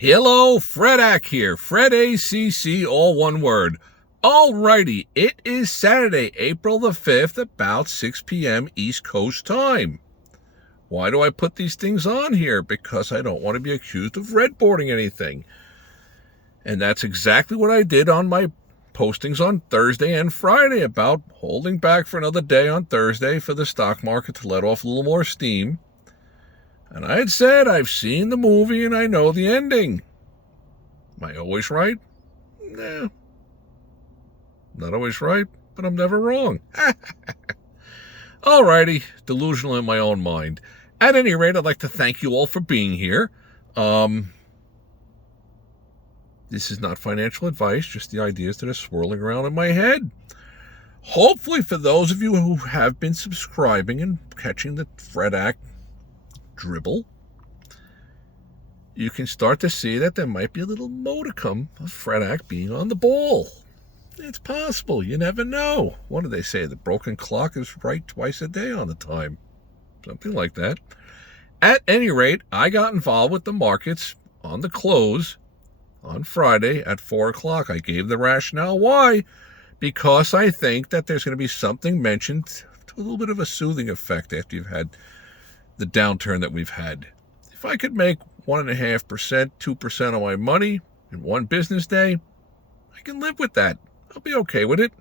Hello, Fredak here. Fred ACC, all one word. Alrighty, it is Saturday, April the 5th, about 6 p.m. East Coast time. Why do I put these things on here? Because I don't want to be accused of redboarding anything. And that's exactly what I did on my postings on Thursday and Friday about holding back for another day on Thursday for the stock market to let off a little more steam. And I had said I've seen the movie and I know the ending. Am I always right? Nah. Not always right, but I'm never wrong. Alrighty, delusional in my own mind. At any rate, I'd like to thank you all for being here. This is not financial advice, just the ideas that are swirling around in my head. Hopefully for those of you who have been subscribing and catching the Fredak dribble, you can start to see that there might be a little modicum of Fredak being on the ball. It's possible. You never know. What do they say? The broken clock is right twice a day on the time. Something like that. At any rate, I got involved with the markets on the close on Friday at 4 o'clock. I gave the rationale why. Because I think that there's going to be something mentioned to a little bit of a soothing effect after you've had the downturn that we've had. If I could make 1.5%, 2% of my money in one business day, I can live with that. I'll be okay with it.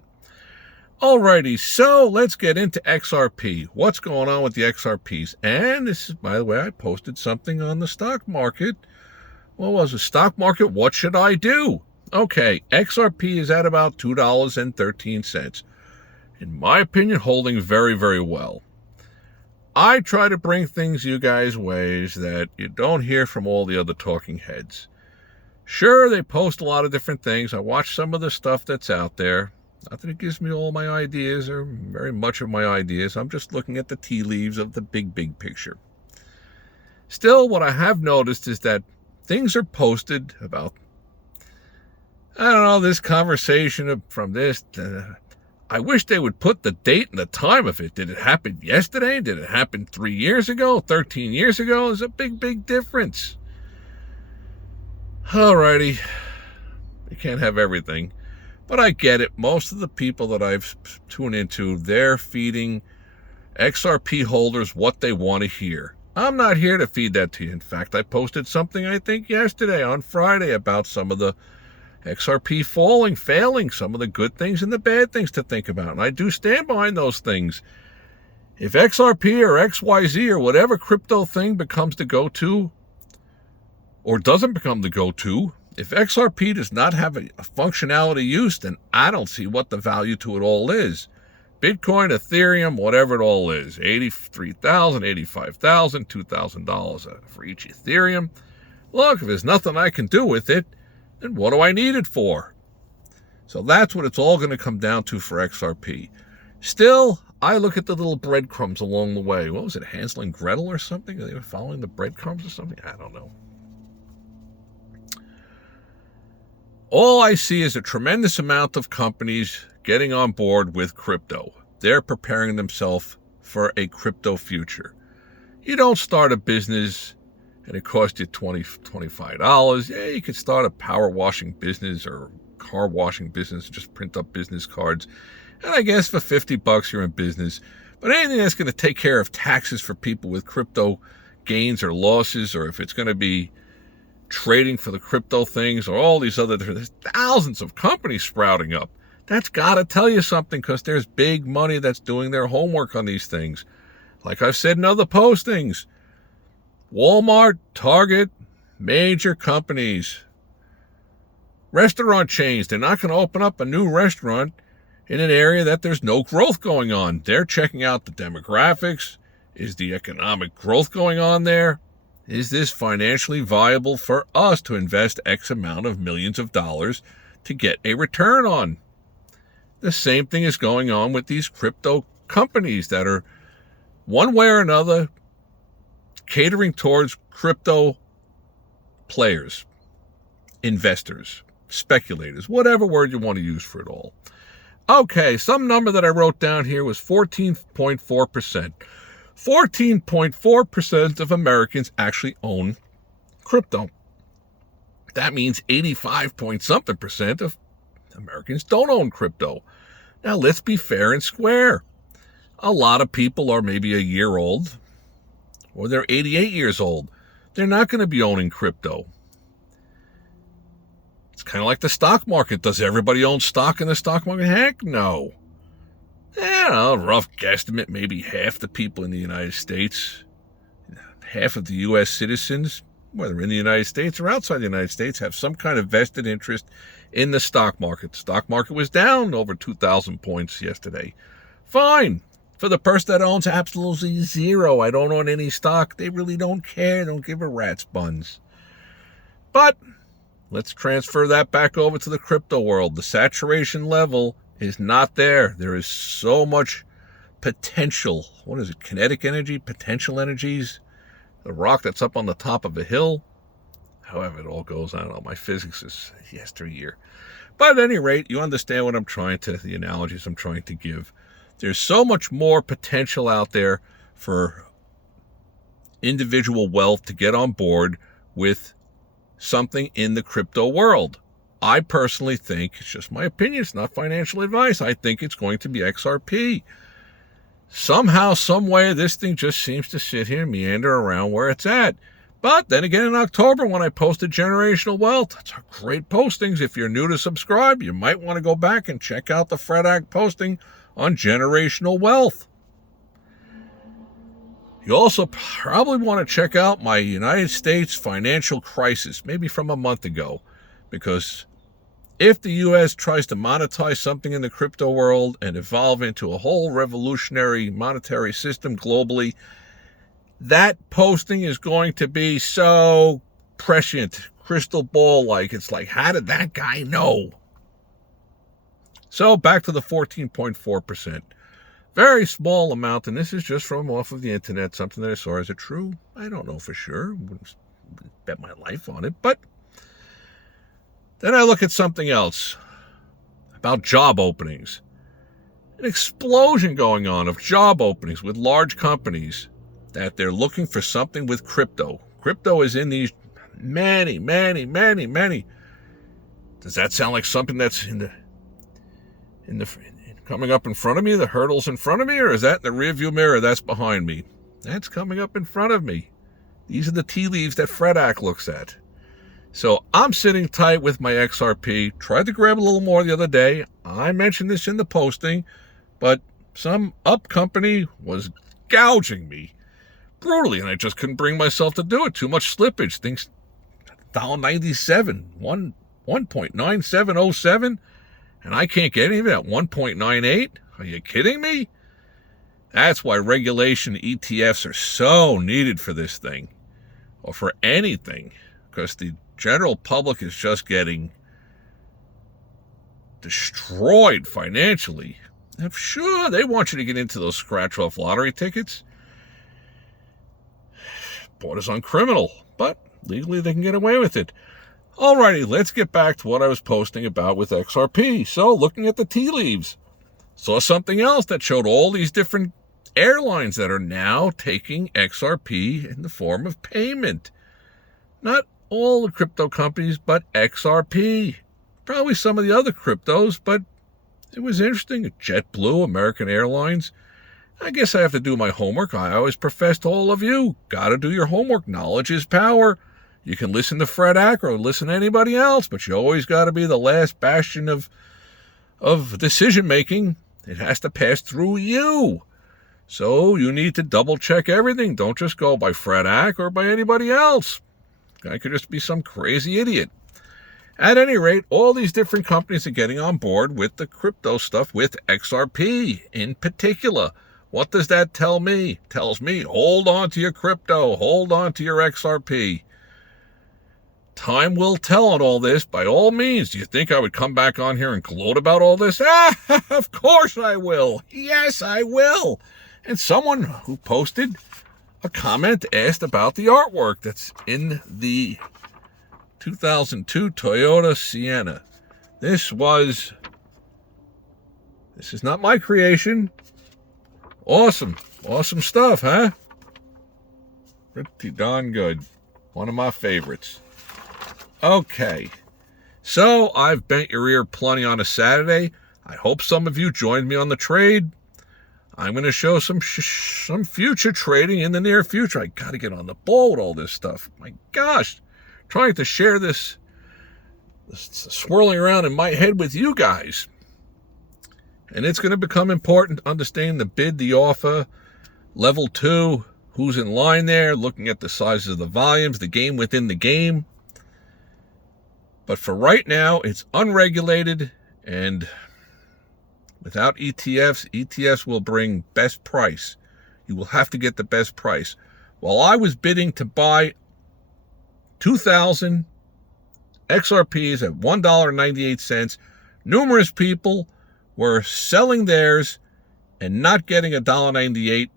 Alrighty, so let's get into XRP. What's going on with the XRPs? And this is, by the way, I posted something on the stock market. What was it? Stock market, what should I do? Okay, XRP is at about $2.13. In my opinion, holding very, very well. I try to bring things you guys' ways that you don't hear from all the other talking heads. Sure, they post a lot of different things. I watch some of the stuff that's out there. Not that it gives me all my ideas or very much of my ideas. I'm just looking at the tea leaves of the big, big picture. Still, what I have noticed is that things are posted about, I don't know, this conversation from this. I wish they would put the date and the time of it. Did it happen yesterday? Did it happen 3 years ago? 13 years ago? There's a big, big difference. Alrighty. You can't have everything. But I get it. Most of the people that I've tuned into, they're feeding XRP holders what they want to hear. I'm not here to feed that to you. In fact, I posted something, I think, yesterday on Friday about some of the XRP failing, some of the good things and the bad things to think about. And I do stand behind those things. If XRP or XYZ or whatever crypto thing becomes the go-to or doesn't become the go-to, if XRP does not have a functionality use, then I don't see what the value to it all is. Bitcoin, Ethereum, whatever it all is, $83,000, $85,000, $2,000 for each Ethereum. Look, if there's nothing I can do with it, then what do I need it for? So that's what it's all going to come down to for XRP. Still, I look at the little breadcrumbs along the way. What was it, Hansel and Gretel or something? Are they following the breadcrumbs or something? I don't know. All I see is a tremendous amount of companies getting on board with crypto. They're preparing themselves for a crypto future. You don't start a business and it costs you $20, $25. Yeah, you could start a power washing business or car washing business, just print up business cards. And I guess for $50 you're in business. But anything that's going to take care of taxes for people with crypto gains or losses, or if it's going to be trading for the crypto things or all these other, there's thousands of companies sprouting up. That's got to tell you something, because there's big money that's doing their homework on these things. Like I've said in other postings, Walmart, Target, major companies, restaurant chains, they're not going to open up a new restaurant in an area that there's no growth going on. They're checking out the demographics. Is the economic growth going on there? Is this financially viable for us to invest X amount of millions of dollars to get a return on? The same thing is going on with these crypto companies that are, one way or another, catering towards crypto players, investors, speculators, whatever word you want to use for it all. Okay, some number that I wrote down here was 14.4%. 14.4% of Americans actually own crypto. That means 85 point something percent of Americans don't own crypto. Now, let's be fair and square. A lot of people are maybe a year old, or they're 88 years old. They're not going to be owning crypto. It's kind of like the stock market. Does everybody own stock in the stock market? Heck no. Rough guesstimate, maybe half the people in the United States, half of the U.S. citizens, whether in the United States or outside the United States, have some kind of vested interest in the stock market. The stock market was down over 2,000 points yesterday. Fine. For the person that owns absolutely zero, I don't own any stock, they really don't care, don't give a rat's buns. But let's transfer that back over to the crypto world. The saturation level is not there. There is so much potential. What is it? Kinetic energy? Potential energies? The rock that's up on the top of a hill? However it all goes, I don't know. My physics is yesteryear. But at any rate, you understand what the analogies I'm trying to give. There's so much more potential out there for individual wealth to get on board with something in the crypto world. I personally think, it's just my opinion, it's not financial advice, I think it's going to be XRP. Somehow, some way, this thing just seems to sit here and meander around where it's at. But then again, in October, when I posted Generational Wealth, that's a great postings. If you're new to subscribe, you might want to go back and check out the Fred Ack posting on Generational Wealth. You also probably want to check out my United States financial crisis, maybe from a month ago, because if the U.S. tries to monetize something in the crypto world and evolve into a whole revolutionary monetary system globally, that posting is going to be so prescient, crystal ball-like. It's like, how did that guy know? So back to the 14.4%. Very small amount, and this is just from off of the internet, something that I saw. Is it true? I don't know for sure. Wouldn't bet my life on it. But then I look at something else about job openings. An explosion going on of job openings with large companies that they're looking for something with crypto. Crypto is in these many. Does that sound like something that's coming up in front of me, the hurdles in front of me, or is that in the rearview mirror that's behind me? That's coming up in front of me. These are the tea leaves that Fred Ack looks at. So I'm sitting tight with my XRP. Tried to grab a little more the other day. I mentioned this in the posting, but some up company was gouging me brutally, and I just couldn't bring myself to do it. Too much slippage. Things $1.97, 1.9707, and I can't get any of it at 1.98. Are you kidding me? That's why regulation ETFs are so needed for this thing, or for anything, because the general public is just getting destroyed financially. And sure, they want you to get into those scratch-off lottery tickets. Borders on criminal, but legally they can get away with it. Alrighty, let's get back to what I was posting about with XRP. So, looking at the tea leaves, saw something else that showed all these different airlines that are now taking XRP in the form of payment. Not all the crypto companies, but XRP. Probably some of the other cryptos, but it was interesting. JetBlue, American Airlines. I guess I have to do my homework. I always profess to all of you, got to do your homework. Knowledge is power. You can listen to Fred Ack or listen to anybody else, but you always got to be the last bastion of decision-making. It has to pass through you. So you need to double-check everything. Don't just go by Fred Ack or by anybody else. I could just be some crazy idiot. At any rate, all these different companies are getting on board with the crypto stuff, with XRP in particular. What does that tell me? It tells me, hold on to your crypto, hold on to your XRP. Time will tell on all this, by all means. Do you think I would come back on here and gloat about all this? Of course I will. Yes, I will. And someone who posted a comment asked about the artwork that's in the 2002 Toyota Sienna. This is not my creation. Awesome stuff, huh? Pretty darn good. One of my favorites. Okay, so I've bent your ear plenty on a Saturday. I hope some of you joined me on the trade. I'm going to show some future trading in the near future. I got to get on the ball with all this stuff. My gosh, trying to share this swirling around in my head with you guys. And it's going to become important understanding the bid, the offer, level 2, who's in line there, looking at the sizes of the volumes, the game within the game. But for right now, it's unregulated, and without ETFs will bring best price. You will have to get the best price. While I was bidding to buy 2,000 XRPs at $1.98, numerous people were selling theirs and not getting $1.98.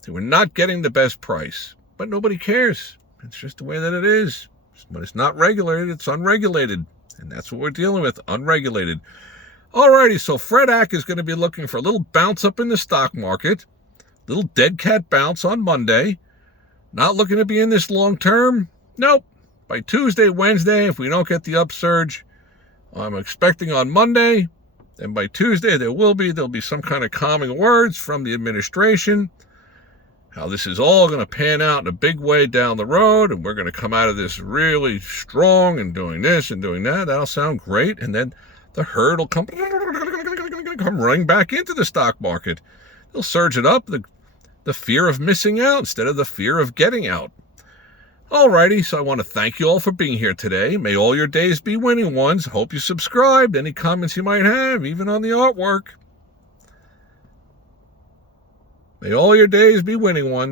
They were not getting the best price. But nobody cares. It's just the way that it is. When it's not regulated, it's unregulated. And that's what we're dealing with, unregulated. Alrighty, so Fred Ack is going to be looking for a little bounce up in the stock market. Little dead cat bounce on Monday. Not looking to be in this long term. Nope. By Tuesday, Wednesday, if we don't get the upsurge, I'm expecting on Monday. And by Tuesday, there'll be some kind of calming words from the administration. How this is all going to pan out in a big way down the road, and we're going to come out of this really strong and doing this and doing that. That'll sound great. And then the herd will come running back into the stock market. They'll surge it up, the fear of missing out instead of the fear of getting out. Alrighty, so I want to thank you all for being here today. May all your days be winning ones. Hope you subscribed. Any comments you might have, even on the artwork. May all your days be winning ones.